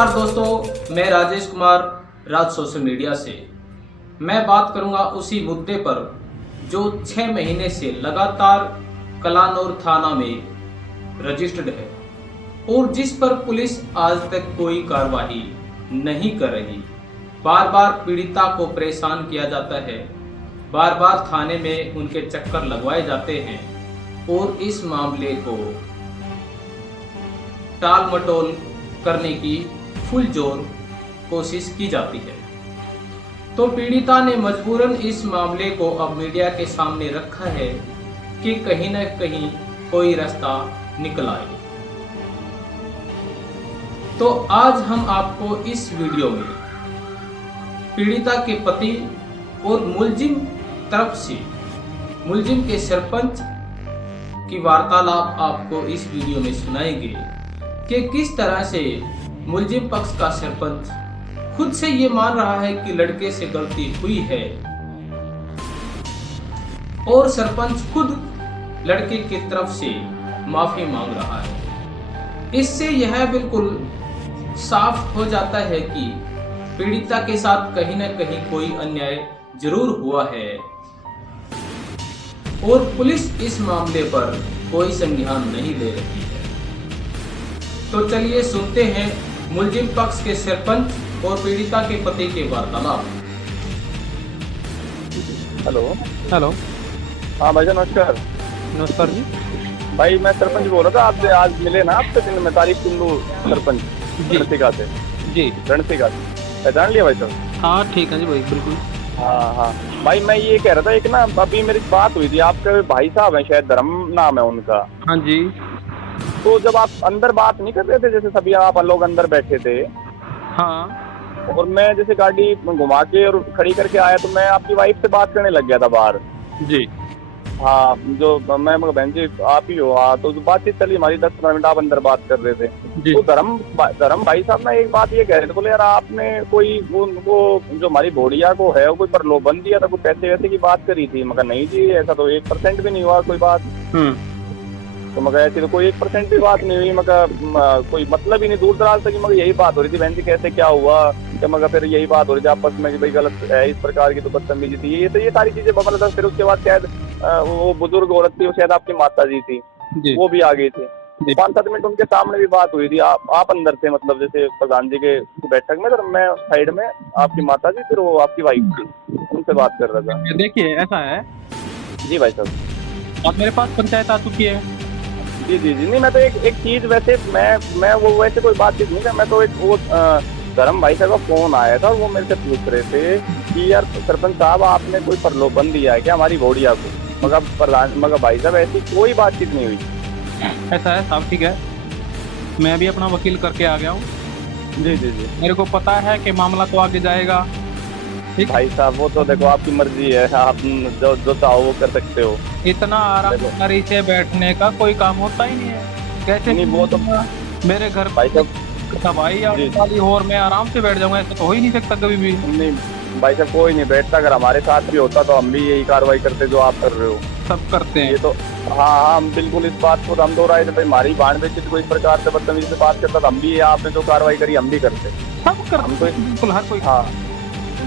नमस्कार दोस्तों, मैं राजेश कुमार राज सोशल मीडिया से। मैं बात करूंगा उसी मुद्दे पर जो 6 महीने से लगातार कलानौर थाना में रजिस्टर्ड है और जिस पर पुलिस आज तक कोई कार्रवाई नहीं कर रही। बार बार पीड़िता को परेशान किया जाता है, बार बार थाने में उनके चक्कर लगवाए जाते हैं और इस मामले को टाल मटोल करने की फुल जोर कोशिश की जाती है। तो पीड़िता ने मजबूरन इस मामले को अब मीडिया के सामने रखा है कि कहीं न कहीं कोई रास्ता निकल आए। तो आज हम आपको इस वीडियो में पीड़िता के पति और मुलजिम तरफ से मुलजिम के सरपंच की वार्तालाप आपको इस वीडियो में सुनाएंगे कि किस तरह से मुलजिम पक्ष का सरपंच खुद से ये मान रहा है कि लड़के से गलती हुई है और सरपंच खुद लड़के की तरफ से माफी मांग रहा है। इससे यह बिल्कुल साफ हो जाता है कि पीड़िता के साथ कहीं न कहीं कोई अन्याय जरूर हुआ है और पुलिस इस मामले पर कोई संज्ञान नहीं ले रही है। तो चलिए सुनते हैं मुलजिम पक्ष के सरपंच और पीड़िता के पति के वार्तालाप। हेलो। हेलो। हाँ भाई नमस्कार। नमस्कार जी। भाई मैं सरपंच बोल रहा था, आपसे आज मिले ना आपसे दिन में तारीफ कुल्लू सरपंच रणसिका से। जी रणसिका से पहचान लिया भाई साहब? हाँ ठीक है जी भाई, बिल्कुल। हाँ हाँ भाई मैं ये कह रहा था, एक ना अभी मेरी बात हुई थी, आपके भाई साहब हैं शायद, धर्म नाम है उनका। हाँ जी। तो जब आप अंदर बात नहीं कर रहे थे, जैसे सभी आप लोग अंदर बैठे थे, हाँ, और मैं जैसे गाड़ी घुमा के और खड़ी करके आया तो मैं आपकी वाइफ से बात करने लग गया था बाहर। जी। हाँ, जो मैं बहन जी आप ही हो। हाँ, तो बातचीत चली हमारी 10-15 मिनट, आप अंदर बात कर रहे थे। तो धर्म भाई साहब ना एक बात ये कह रहे थे, बोले यार आपने कोई उनको जो हमारी बोड़िया को है वो कोई प्रलोभन दिया था, कोई पैसे वैसे की बात करी थी। मगर नहीं जी, ऐसा तो 1% भी नहीं हुआ कोई बात। तो मगर ऐसी तो कोई 1% भी बात नहीं हुई, मगर कोई मतलब ही नहीं दूर दराज तक। मगर यही बात हो रही थी, बहन जी कैसे क्या हुआ, क्या मगर फिर यही बात हो रही थी आपस में कि भाई गलत है, इस प्रकार की तो बदतमीजी थी। ये सारी चीजें बबल था। फिर उसके बाद शायद वो बुजुर्ग औरत थी, वो शायद आपकी माता जी थी, वो भी आ गई थी। 5-7 मिनट उनके सामने भी बात हुई थी। आप अंदर थे, मतलब जैसे प्रधान जी के बैठक में, तो मैं साइड में, आपकी माता जी, फिर वो आपकी वाइफ थी, उनसे बात कर रहा था। देखिए ऐसा है जी भाई साहब, अब मेरे पास पंचायत आ चुकी है। जी जी जी। नहीं मैं तो एक चीज वैसे मैं वो वैसे कोई बातचीत नहीं कर, मैं तो एक वो धर्म भाई साहब का फोन आया था और वो मेरे से पूछ रहे थे कि यार सरपंच साहब आपने कोई प्रलोभन दिया है क्या हमारी घोड़िया को। मगर भाई साहब ऐसी कोई बातचीत नहीं हुई। ऐसा है साहब, ठीक है, मैं भी अपना वकील करके आ गया हूँ। जी जी जी। मेरे को पता है कि मामला तो आगे जाएगा। ठीक भाई साहब वो तो देखो आपकी मर्जी है, आप जो चाहो वो कर सकते हो। इतना आराम से बैठने का कोई काम होता ही नहीं है। कैसे नहीं वो तो मेरे घर भाई साहब भाई और मैं आराम से बैठ जाऊंगा, ऐसा तो हो ही नहीं सकता कभी भी। नहीं भाई साहब कोई नहीं बैठता, अगर हमारे साथ भी होता तो हम भी यही कार्रवाई करते जो आप कर रहे हो। सब करते हैं ये तो। हाँ हम बिल्कुल इस बात को हम दोहराए थे, भाई हमारी बाण बेची कोई इस प्रकार से बदतमीजी से बात करता तो हम भी आपने जो कार्रवाई करी हम भी करते। सब करते हम तो बिल्कुल हर कोई। हाँ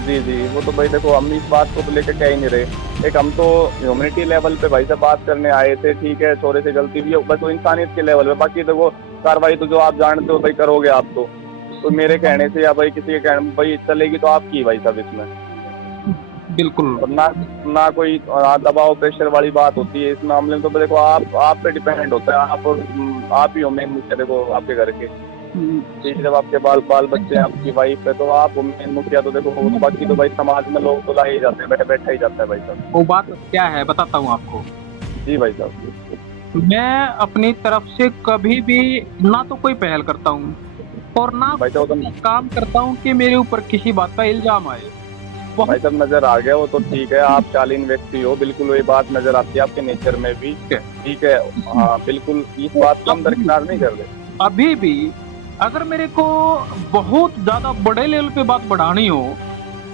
जी जी। वो तो भाई देखो हम इस बात को तो लेकर कह ही नहीं रहे। एक हम तो ह्यूमैनिटी लेवल पे भाई साहब बात करने आए थे, ठीक है, छोरे से गलती भी बस वो इंसानियत के लेवल पे। बाकी देखो कार्रवाई तो जो आप जानते हो भाई करोगे आप तो मेरे कहने से या भाई किसी के कहने भाई चलेगी तो आपकी भाई साहब इसमें बिल्कुल। और ना कोई दबाव प्रेशर वाली बात होती है इस मामले में। तो देखो आप पे डिपेंड होता है, आप ही हो मेन मुखिया। देखो आपके घर के जब आपके बाल बच्चे हैं, आपकी वाइफ है, तो आप मेन मुखिया। तो देखो बाकी तो भाई समाज में लोग तो ला ही जाते हैं, बैठा ही जाता है भाई साहब। वो बात क्या है बताता हूँ आपको। जी भाई साहब। मैं अपनी तरफ से कभी भी ना तो कोई पहल करता हूँ और ना भाई साहब काम करता हूँ कि मेरे ऊपर किसी बात का इल्जाम आए। भाई साहब नजर आ गया वो तो ठीक है, आप शालीन व्यक्ति हो, बिल्कुल वही बात नजर आती है आपके नेचर में भी। ठीक है हाँ बिल्कुल, इस बात को हम दरकिनार नहीं कर रहे। अभी भी अगर मेरे को बहुत ज्यादा बड़े लेवल पे बात बढ़ानी हो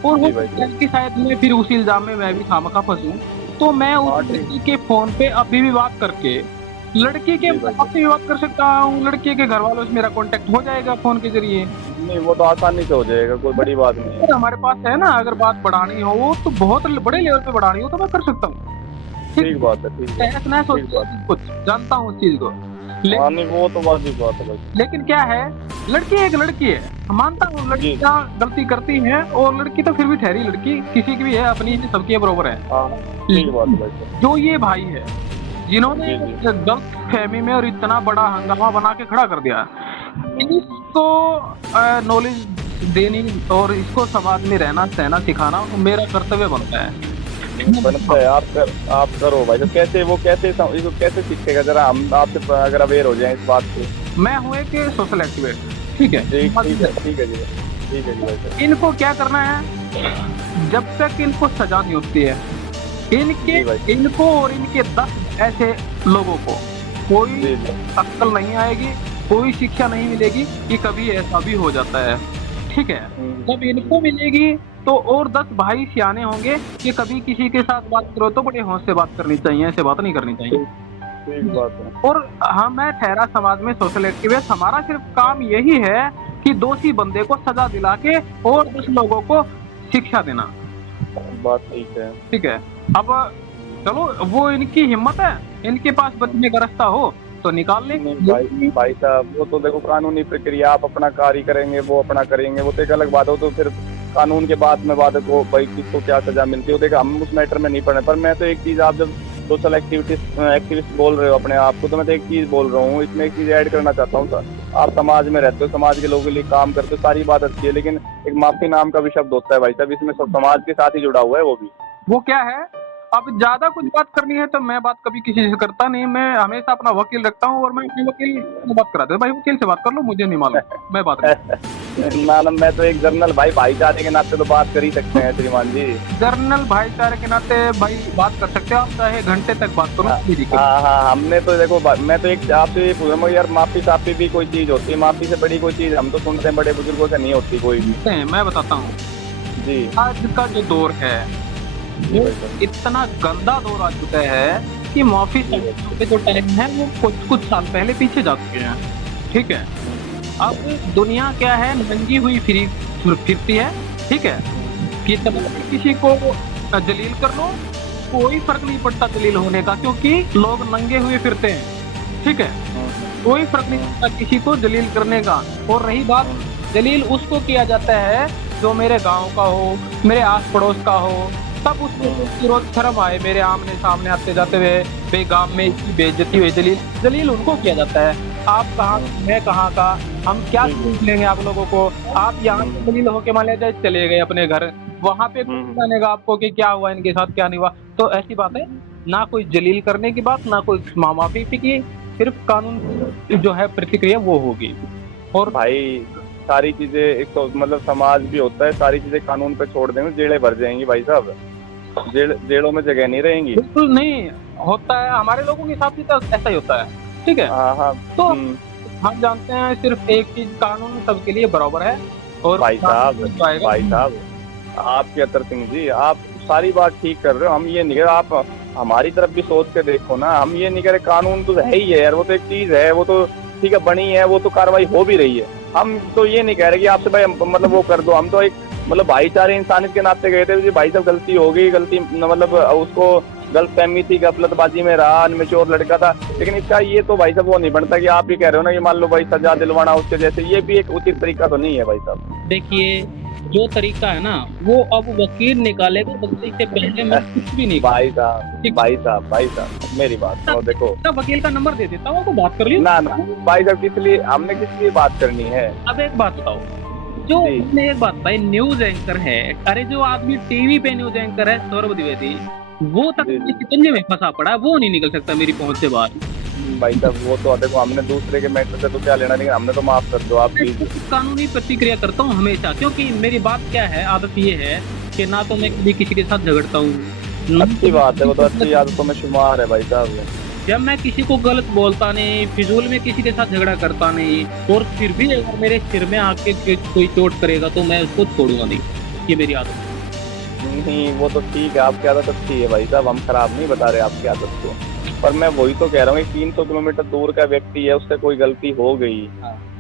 और वो कि शायद मैं फिर उसी इल्जाम में मैं भी खामखा फंसूं, तो मैं उस लड़की के फोन पे अभी भी बात करके लड़की के बाप से भी बात कर सकता हूँ, लड़की के घर वालों से मेरा कांटेक्ट हो जाएगा फोन के जरिए। नहीं, वो तो आसानी से हो जाएगा, कोई बड़ी बात नहीं है। हमारे पास है ना, अगर बात बढ़ानी हो वो तो बहुत बड़े लेवल पे बढ़ानी हो तो मैं कर सकता हूँ। ठीक बात है, ठीक है, मैं सोचता कुछ जानता हूँ उस चीज को, नहीं वो तो वाजिब बात है भाई। लेकिन क्या है, लड़की एक लड़की है, मानता हूँ लड़कियाँ गलती करती हैं, और लड़की तो फिर भी ठहरी लड़की, किसी की भी है अपनी, सबकी बरोबर है। ठीक बात है भाई। जो ये भाई है जिन्होंने गलत फहमी में और इतना बड़ा हंगामा बना के खड़ा कर दिया, इसको नॉलेज देनी और इसको समाज में रहना सहना सिखाना मेरा कर्तव्य बनता है। आप करो भाई। तो कैसे वो कैसे सीखेगा, जरा हम आपसे अगर अवेयर हो जाए इस बात से। मैं हूँ एक सोशल एक्टिविस्ट, ठीक है, ठीक है जी भाई। इनको क्या करना है, जब तक इनको सजा नहीं होती है, इनको और इनके 10 ऐसे लोगों को कोई अक्ल नहीं आएगी, कोई शिक्षा नहीं मिलेगी कि कभी ऐसा भी हो जाता है, ठीक है। जब इनको मिलेगी तो और 10 भाई सियाने होंगे कि कभी किसी के साथ बात करो तो बड़े होश से बात करनी चाहिए, ऐसे बात नहीं करनी चाहिए। ठीक बात है। और हाँ, मैं ठहरा समाज में सोशल एक्टिविस्ट, हमारा सिर्फ काम यही है कि दोषी बंदे को सजा दिला के और 10 लोगों को शिक्षा देना। बात ठीक है। अब चलो, वो इनकी हिम्मत है, इनके पास बचने का रास्ता हो तो निकाल ले। भाई साहब, वो तो देखो कानूनी प्रक्रिया, आप अपना कार्य करेंगे, वो अपना करेंगे, वो तो एक अलग बात हो। तो फिर कानून के बाद में बात को भाई किसको क्या सजा मिलती है, देखो हम उस मैटर में नहीं पड़े। पर मैं तो एक चीज, आप जब सोशल एक्टिविस्ट बोल रहे हो अपने आप को, तो मैं तो एक चीज बोल रहा हूँ, इसमें एक चीज ऐड करना चाहता हूँ सर। आप समाज में रहते हो, समाज के लोगों के लिए काम करते हो, सारी बात अच्छी है, लेकिन एक माफी नाम का भी शब्द होता है भाई साहब, इसमें सब समाज के साथ ही जुड़ा हुआ है। वो क्या है, अब ज्यादा कुछ बात करनी है तो मैं बात कभी किसी से करता नहीं, मैं हमेशा अपना वकील रखता हूँ और मैं अपने वकील से बात कराता हूँ। भाई वकील से बात कर लो, मुझे नहीं मालूम, मैं बात ना मैं तो एक जर्नल भाईचारे के नाते तो बात कर ही सकते हैं श्रीमान जी। जर्नल भाईचारे के नाते भाई बात कर सकते हो आप, चाहे घंटे तक बात करो। हाँ, हमने तो देखो, मैं तो एक आपसे ये पूछ रहा हूँ यार, माफी साफी भी कोई चीज होती है, माफी से बड़ी कोई चीज हम तो सुनते हैं बड़े बुजुर्गों से नहीं होती कोई भी। मैं बताता हूँ जी, आज का जो दौर है वो इतना गंदा दौर आ चुका है कि माफी के जो टाइम है वो कुछ साल पहले पीछे जा चुके हैं, ठीक है। अब दुनिया क्या है, नंगी हुई फिरती है, ठीक है, कि तब किसी को जलील कर लो, कोई फर्क नहीं पड़ता जलील होने का, क्योंकि लोग नंगे हुए फिरते हैं, ठीक है, कोई फर्क नहीं पड़ता किसी को जलील करने का। और रही बात, जलील उसको किया जाता है जो मेरे गांव का हो, मेरे आस पड़ोस का हो, तब उसको रोज शर्म आए मेरे आमने सामने आते जाते हुए, बेगाम में इसकी बेइज्जती हुई, जलील उनको किया जाता है। आप कहाँ, मैं कहाँ का, हम क्या पूछ लेंगे आप लोगों को। आप यहाँ से जलील होके मान लिया चले गए अपने घर, वहाँ पे जानेगा आपको कि क्या हुआ इनके साथ, क्या नहीं हुआ। तो ऐसी बात है ना, कोई जलील करने की बात, ना कोई माफी की, सिर्फ कानून जो है प्रतिक्रिया वो होगी। और भाई सारी चीजें एक तो मतलब समाज भी होता है, सारी चीजें कानून पे छोड़ देंगे, जेलें भर जाएंगी भाई साहब, जेलों में जगह नहीं रहेंगी। बिल्कुल नहीं होता है, हमारे लोगों के हिसाब से तो ऐसा ही होता है, ठीक है। हाँ। तो हम जानते हैं सिर्फ एक चीज, कानून सबके लिए बराबर है। और भाई साहब आप अतर सिंह जी, आप सारी बात ठीक कर रहे हो, हम ये नहीं कर, आप हमारी तरफ भी सोच के देखो ना, हम ये नहीं करे, कानून तो है ही है यार, वो तो एक चीज है, वो तो ठीक है बनी है, वो तो कार्रवाई हो भी रही है। हम तो ये नहीं कह रहे कि आपसे भाई मतलब वो कर दो, हम तो एक मतलब भाईचारे इंसानियत के नाते गए थे, भाई साहब गलती हो गई, गलती मतलब उसको गलत फहमी थी, गफलतबाजी में रहा, अनमेच्योर लड़का था, लेकिन इसका ये तो भाई साहब वो नहीं बनता कि आप ही कह रहे हो ना कि मान लो भाई सजा दिलवाना उसके जैसे, ये भी एक उचित तरीका तो नहीं है भाई साहब। देखिए जो तरीका है ना वो अब वकील निकालेगा, वकील से पहले मैं कुछ भी नहीं। भाई साहब मेरी बात तो देखो, वकील का नंबर दे देता हूँ, तो बात कर लियो। ना भाई साहब किस लिए बात करनी है। अब एक बात बताओ, जो एक बात भाई, न्यूज एंकर है, अरे जो आदमी टीवी पे न्यूज एंकर है सौरभ द्विवेदी, वो तक शिकंजे में फंसा पड़ा, वो नहीं निकल सकता मेरी पहुंच से बाहर। भाई साहब वो तो देखो, हमने दूसरे के मैटर से तो क्या लेना, लेकिन हमने तो माफ कर दो आप प्लीज। कानूनी प्रतिक्रिया करता हूँ हमेशा, क्योंकि मेरी बात क्या है, आदत ये है कि ना तो मैं कभी किसी के साथ झगड़ता हूँ। अच्छी बात है, वो तो अच्छी आदतों में शुमार है भाई साहब। जब मैं किसी को गलत बोलता नहीं, फिजूल में किसी के साथ झगड़ा करता नहीं, और फिर भी अगर मेरे सिर में आके कोई चोट करेगा तो मैं उसको छोड़ूंगा नहीं, ये मेरी आदत है। नहीं वो तो ठीक है, आपकी आदत अच्छी है भाई साहब, हम खराब नहीं बता रहे आपकी आदत को, पर मैं वही तो कह रहा हूँ 300 किलोमीटर दूर का व्यक्ति है, उससे कोई गलती हो गई,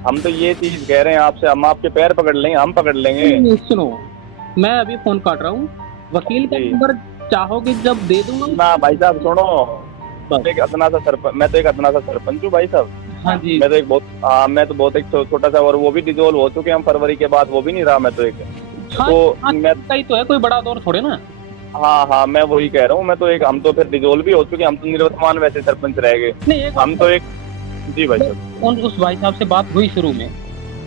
हम तो ये चीज कह रहे हैं आपसे, हम आपके पैर पकड़ लेंगे, हम पकड़ लेंगे। नहीं, सुनो, मैं अभी फोन काट रहा हूँ, वकील का जी। नंबर चाहोगे जब दे दूंगा। ना भाई साहब सुनो, बस। मैं तो एक अदना सा सरपंच हूँ भाई साहब। हाँ जी, मैं तो एक बहुत मैं तो बहुत एक छोटा सा, और वो भी डिजोल्व हो चुके हैं हम फरवरी के बाद, वो भी नहीं रहा मैं तो एक। हाँ, तो हाँ, मैं सही तो है, कोई बड़ा दौर थोड़े ना। हाँ मैं वही कह रहा हूँ, मैं तो एक, हम तो फिर डिजोल्व भी हो चुके हैं, हम तो निवर्तमान वैसे सरपंच रह गए। नहीं, एक हम तो एक, जी भाई साहब। उस भाई साहब से बात हुई शुरू में,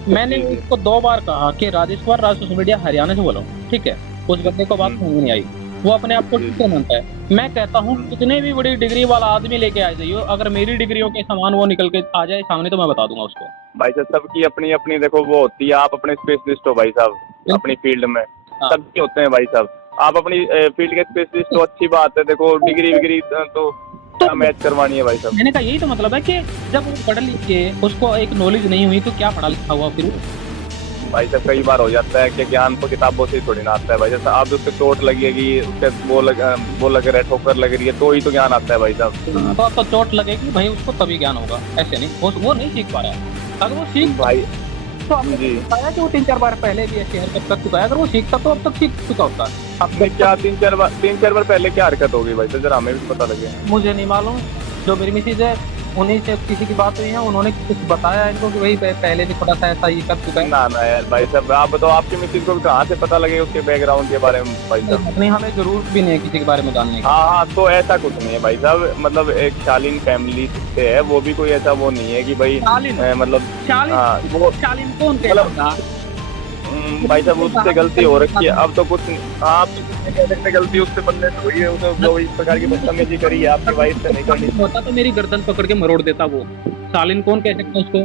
मैंने जी, जी। उसको 2 बार कहा कि राजेश कुमार राज्य सोशल मीडिया हरियाणा से बोलो, ठीक है। उस बंदे को बात समझ नहीं आई, वो अपने आप को जी। ठीक मानता है। मैं कहता हूँ कितने भी बड़ी डिग्री वाला आदमी लेके आ जाइए, अगर मेरी डिग्रियों के समान वो निकल के आ जाए सामने तो मैं बता दूंगा उसको। भाई साहब सबकी अपनी अपनी देखो वो होती है, आप अपने स्पेशलिस्ट हो भाई साहब अपनी फील्ड में, हाँ। सबके होते हैं भाई साहब। आप अपनी फील्ड के स्पेशलिस्ट हो, अच्छी बात है। देखो डिग्री विग्री तो क्या मैच करवानी है भाई साहब। मैंने कहा यही तो मतलब है कि जब वो पढ़ लिख के उसको एक नॉलेज नहीं हुई तो क्या पढ़ा लिखा हुआ फिर। भाई साहब कई बार हो जाता है कि ज्ञान तो किताबों से ही थोड़ी ना आता है भाई। जैसे आप उससे चोट लगेगी, उससे वो लग रहा है, ठोकर लग रही है, तो ही तो ज्ञान आता है भाई साहब। तो आपको चोट लगेगी भाई, उसको तभी ज्ञान होगा, ऐसे नहीं। वो नहीं सीख पा रहा है, अगर वो सीख भाई तो आपने जी। बताया कि वो 3-4 बार पहले भी ऐसी हरकत कर चुका है, अगर वो सीखता तो अब तक सीख चुका होता। आपने क्या 3-4 बार पहले क्या हरकत होगी भाई साहब, जरा हमें भी पता लगे। मुझे नहीं मालूम, जो मेरी मिसेज है उन्हीं से किसी की बात हुई है, उन्होंने कुछ बताया इनको कि भाई पहले भी थोड़ा सा ऐसा ही कर चुका है। ना यार भाई साहब, आप बताओ आपकी मिसेज को कहाँ से पता लगे उसके बैकग्राउंड के बारे में भाई साहब। नहीं, हमें जरूरत भी नहीं है किसी के बारे में जानने की। हाँ तो ऐसा कुछ नहीं है भाई साहब, मतलब एक शालीन फैमिली से है, वो भी कोई ऐसा वो नहीं है कि भाई मतलब वो शालीन कौन मतलब भाई साहब उससे गलती हो रखी है, अब तो कुछ आप गलती उससे बदले से हुई है, उसने जो इस प्रकार की बदतमीजी करी है आपकी वाइफ से नहीं करनी होता तो मेरी गर्दन पकड़ के मरोड़ देता वो। शालीन कौन कह सकता है उसको।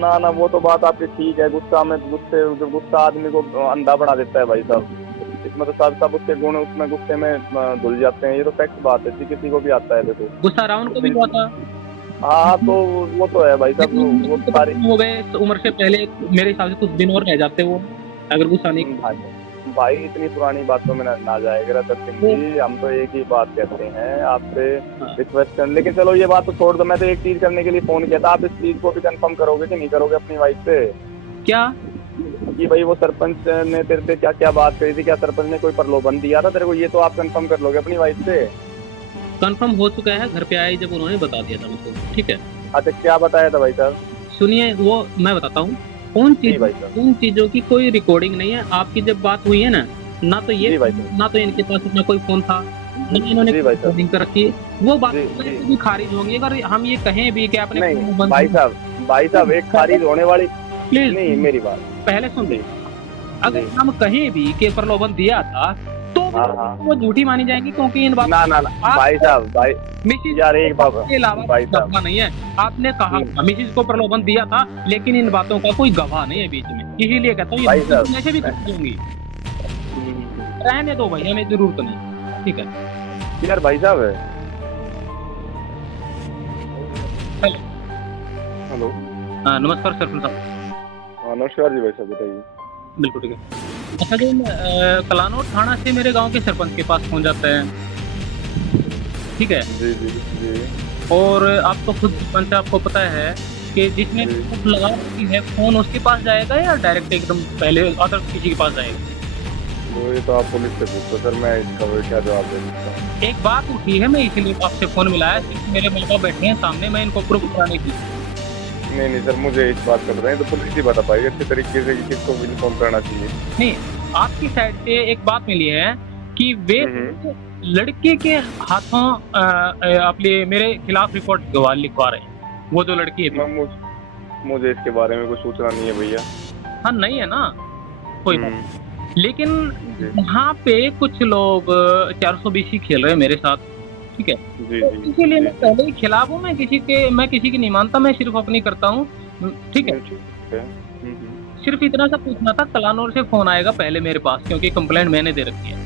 ना वो तो बात आपकी ठीक है, गुस्सा आदमी को अंधा बना देता है भाई साहब। इसमें तो सब उसके गुण उसमें गुस्से में धुल जाते हैं, ये तो फैक्ट बात है, किसी को भी आता है। देखो गुस्सा रावण को भी हुआ था। हाँ तो वो तो है भाई साहब, वो सारी हो गए उम्र से पहले, मेरे हिसाब से कुछ दिन और रह जाते वो, अगर गुस्सा नहीं। भाई इतनी पुरानी बातों में ना जाएगा सिंह जी, हम तो एक ही बात कहते हैं आपसे रिक्वेस्ट कर। लेकिन चलो ये बात तो छोड़ दो, मैं तो एक चीज करने के लिए फोन किया था, आप इस चीज को भी कंफर्म करोगे कि नहीं करोगे अपनी वाइफ से? क्या कि भाई वो सरपंच ने तेरे से क्या क्या बात करी थी, क्या सरपंच ने कोई प्रलोभन दिया था तेरे को, ये तो आप कंफर्म कर लोगे अपनी वाइफ से? कंफर्म हो चुका है, घर पे आए जब उन्होंने बता दिया था मुझको, ठीक है। अच्छा क्या बताया था भाई साहब? सुनिए, वो मैं बताता हूँ उन चीजों की कोई रिकॉर्डिंग नहीं है। आपकी जब बात हुई है ना तो ये ना तो इनके पास अपना कोई फोन था, ना इन्होंने रिकॉर्डिंग कर रखी है, वो बात भी खारिज होंगी अगर हम ये कहें भी कि आपने नहीं भाई साहब एक खारिज होने वाली प्लीज नहीं, मेरी बात पहले सुन ली। अगर हम कहें भी कि प्रलोभन दिया था तो वो झूठी मानी जाएगी, क्योंकि इन बातों ना भाई साहब भाई मिसिज यार एक बात के अलावा भाई साहब नहीं है। आपने कहा मिसिज को प्रलोभन दिया था, लेकिन इन बातों का कोई गवाह नहीं है बीच में, इसीलिए कहता हूँ ये ऐसे भी कर दूंगी। रहने दो भाई, हमें जरूरत नहीं, ठीक है यार भाई साहब। हेलो हाँ नमस्कार सरपंच साहब। नमस्कार जी भाई साहब, बताइए। बिल्कुल ठीक है। अच्छा जो कलानौर थाना से मेरे गांव के सरपंच के पास पहुंच जाता है, ठीक है। जी। और आप तो खुद सरपंच, आपको पता है कि जिसने कुछ लगा रखी है फोन उसके पास जाएगा या डायरेक्ट एकदम पहले अदर किसी के पास जाएगा? तो ये तो आप पुलिस से पूछो सर, मैं इसका क्या जवाब दे सकता हूँ। एक बात उठी है, मैं इसीलिए आपसे फोन मिलाया, मेरे माँ बाप बैठे हैं सामने, मैं इनको प्रूफ कराने की। नहीं सर, मुझे इस बात का पता नहीं, तो पुलिस ही बता पाएगी अच्छे तरीके से कि किसको इन्फॉर्म करना चाहिए। नहीं, आपकी साइड से एक बात मिली है कि वे लड़के के हाथों अपने मेरे खिलाफ रिपोर्ट लिखवा रहे हैं, वो जो लड़की है। मुझे इसके बारे में कुछ सूचना नहीं है भैया। हाँ नहीं है ना, कोई बात। लेकिन यहाँ पे कुछ लोग 420 खेल रहे हैं मेरे साथ, ठीक है। इसीलिए मैं पहले ही खिलाफ हूँ, मैं किसी की नहीं मानता, मैं सिर्फ अपनी करता हूँ, ठीक है। सिर्फ इतना सा पूछना था, कलानौर से फोन आएगा पहले मेरे पास, क्योंकि कंप्लेंट मैंने दे रखी है।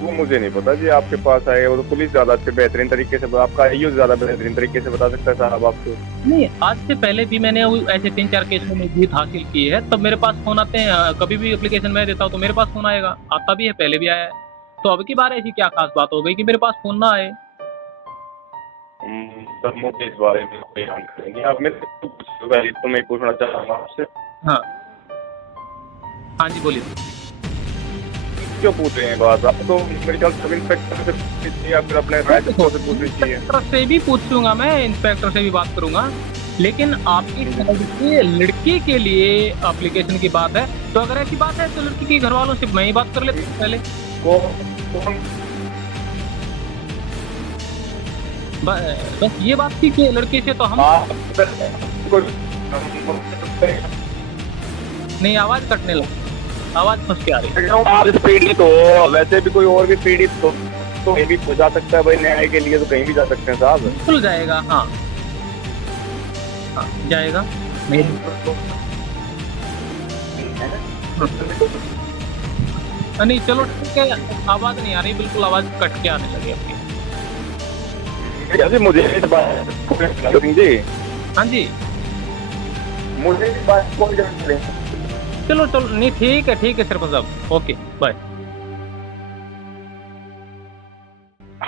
वो मुझे नहीं पता जी, आपके पास आएगा वो तो पुलिस ज्यादा अच्छे बेहतरीन तरीके से, आपका आईओ ज्यादा बेहतरीन तरीके से बता सकता है साहब आपको। नहीं, आज से पहले भी मैंने ऐसे 3-4 केसों में जीत हासिल की है, तब मेरे पास फोन आते हैं। कभी भी एप्लीकेशन मैं देता हूँ तो मेरे पास फोन आएगा, आता भी है, पहले भी आया है। तो अब की बार ऐसी क्या खास बात हो गई कि मेरे पास फोन ना आए? तब मुझे इस बारे में कोई काम करेंगे आप मेरे तो मैं पूछना चाह रहा हूँ आपसे। हाँ हाँ जी बोलिए। क्यों पूछ रहे हैं बात आप? तो मेरे ख्याल सब इंस्पेक्टर से पूछिए या फिर अपने राइटर से पूछनी चाहिए। इंस्पेक्टर से भी पूछूंगा मैं, इंस्पेक्टर से भी बात करूंगा, लेकिन आपकी लड़की के लिए एप्लीकेशन की बात है, तो अगर ऐसी बात है तो लड़की के घर वालों से मैं ही बात कर लेता हूँ पहले। बस ये बात थी कि लड़के से तो हम नहीं, आवाज कटने लगी, आवाज फंस के आ रही है। आप पीड़ित हो, वैसे भी कोई और भी पीड़ित हो तो कहीं भी जा सकता है भाई, न्याय के लिए तो कहीं भी जा सकते हैं साहब। बिल्कुल जाएगा। हाँ जाएगा। नहीं चलो ठीक है, आवाज नहीं आ रही, बिल्कुल आवाज कट के आने लगी आपकी। मुझे जी, हाँ जी मुझे इस बात को चलो नहीं ठीक है सरपंच साहब, ओके बाय।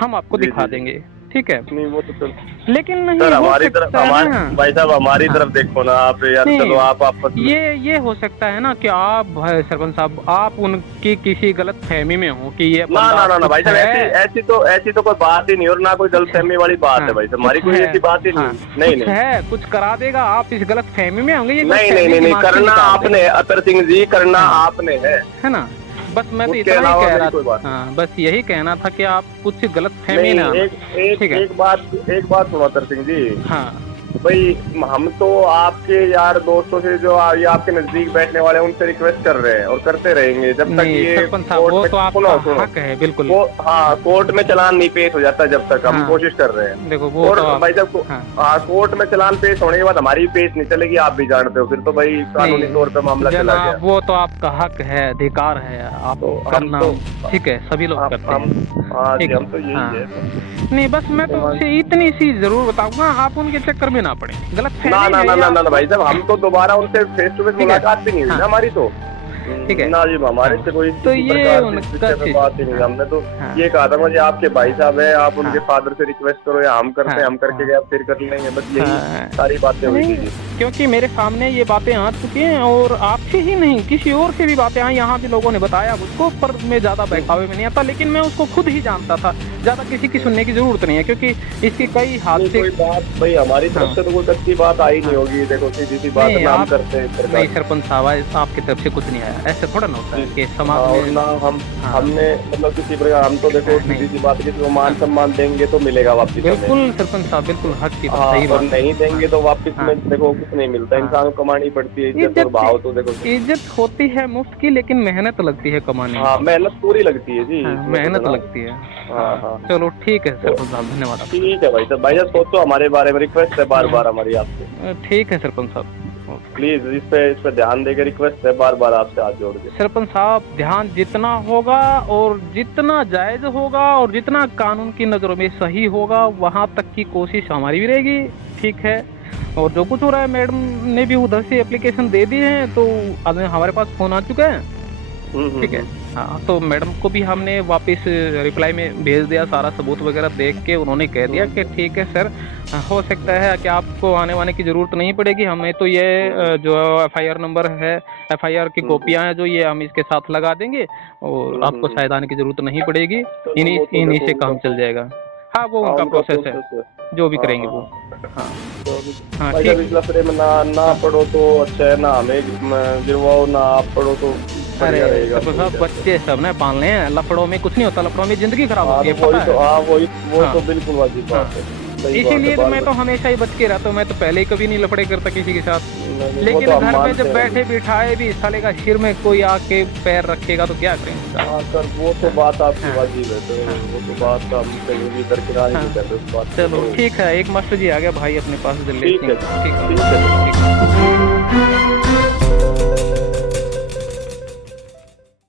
हम आपको दिखा देंगे, ठीक है। नहीं वो तो लेकिन नहीं सर हो हमारी सकता तरफ, है हमारे ना। भाई साहब हमारी तरफ देखो ना आप यार, नहीं, चलो आप आपस में ये हो सकता है ना कि आप सरपंच साहब आप उनकी किसी गलत फहमी में हो कि ये ना भाई साहब, ऐसी तो कोई बात ही नहीं, और ना कोई गलतफहमी वाली बात है भाई साहब, हमारी कोई ऐसी बात ही नहीं। नहीं है कुछ करा देगा, आप इस गलत फहमी में होंगे। ये नहीं करना आपने, अतर सिंह जी करना आपने है ना। बस मैं तो इतना ही कह रहा था। हाँ बस यही कहना था कि आप कुछ गलत फहमी ना। एक बात सुनो अतर सिंह जी। हाँ भाई हम तो आपके यार दोस्तों से जो ये आपके नजदीक बैठने वाले हैं उनसे रिक्वेस्ट कर रहे हैं और करते रहेंगे जब तक ये वो तो आपका हक है बिल्कुल। वो हाँ कोर्ट में चालान नहीं पेश हो जाता जब तक हम कोशिश कर रहे हैं। देखो वो और तो भाई जब कोर्ट में चालान पेश होने के बाद हमारी पेश नहीं चलेगी, आप भी जानते हो, फिर तो भाई कानूनी तौर पर मामला चला गया। वो तो आपका हक है, अधिकार है, आप करना ठीक है, सभी लोग करते हैं। हम तो यही है। नहीं बस मैं तो इतनी सी जरूर बताऊंगा, आप उनके चक्कर में ना पड़े। गलत ना भाई साहब, हम तो दोबारा उनसे फेस टू फेस मुलाकात भी नहीं हुई ना हमारी, तो ठीक है ना जी हमारे से कोई तो ये उनका बात ही नहीं। हमने तो ये कहा था मुझे आपके भाई साहब है, आप उनके फादर से रिक्वेस्ट करो या हम करते हैं, हम करके गए फिर कर लेंगे, बस यही सारी बातें हुई थी। क्योंकि मेरे सामने ये बातें आ चुकी हैं और आपसे ही नहीं किसी और से भी बातें आई, यहाँ भी लोगों ने बताया उसको, पर मैं ज्यादा बहकावे में नहीं आता, लेकिन मैं उसको खुद ही जानता था, ज्यादा किसी की सुनने की जरूरत नहीं है, क्योंकि इसकी कई हादसे। कोई बात भाई हमारी तरफ से तो कोई कच्ची बात आई नहीं होगी, देखो सीधी सी बात हम करते हैं। नहीं सरपंच साहब आपकी तरफ से कुछ नहीं आया, ऐसे थोड़ा ना होता है कि समाज में ना हमने मतलब किसी प्रकार, हम तो देखो सीधी सी बात, किसी को मान सम्मान देंगे तो मिलेगा वापस। बिल्कुल सरपंच साहब बिल्कुल हक की सही बात, नहीं देंगे तो वापस में देखो कुछ नहीं मिलता, इंसान को कमानी पड़ती है इज्जत और भाव, तो देखो इज्जत होती है मुफ्त की, लेकिन मेहनत लगती है कमाने में। हाँ मेहनत पूरी लगती है जी, मेहनत लगती है। चलो ठीक है सरपंच साहब, धन्यवाद। ठीक है भाई साहब, भाई साहब सोचो हमारे बारे में, रिक्वेस्ट है बार बार हमारी आपसे। ठीक है सरपंच साहब, प्लीज इस पे ध्यान देकर रिक्वेस्ट है बार बार आपसे हाथ जोड़ के। सरपंच साहब ध्यान जितना होगा और जितना जायज होगा और जितना कानून की नज़रों में सही होगा वहाँ तक की कोशिश हमारी भी रहेगी, ठीक है। और जो कुछ हो रहा है, मैडम ने भी उधर से एप्लीकेशन दे दी है, तो अब हमारे पास फोन आ चुका है, ठीक है। हाँ तो मैडम को भी हमने वापस रिप्लाई में भेज दिया, सारा सबूत वगैरह देख के उन्होंने कह दिया कि ठीक है सर, हो सकता है कि आपको आने वाने की ज़रूरत नहीं पड़ेगी, हमें तो ये जो FIR नंबर है, FIR की कॉपियाँ हैं जो, ये हम इसके साथ लगा देंगे और आपको शायद आने की ज़रूरत नहीं पड़ेगी, इन्हीं से काम चल जाएगा। हाँ वो उनका प्रोसेस है, जो भी करेंगे वो। हाँ ठीक है, ना पढ़ो तो अच्छा है, ना हमें गिरवाओ, ना आप पढ़ो तो। अरे सब बच्चे सब ना पालने हैं, लफड़ों में कुछ नहीं होता, लफड़ों में जिंदगी खराब होती है, पता है? वो तो बिल्कुल वाजिब बात है। इसीलिए तो मैं तो हमेशा ही बच के रहता हूँ, मैं तो पहले ही कभी नहीं लफड़े करता किसी के साथ, लेकिन घर में जब बैठे बिठाए भी साले का सिर में कोई आके पैर रखेगा तो क्या करेंगे। हाँ सर वो तो बात आपकी वाजिब है, तो वो तो बात हम कहीं दरकिनार नहीं करते उस बात। चलो ठीक है, एक मास्टर जी आ गया भाई अपने पास दिल्ली। ठीक है।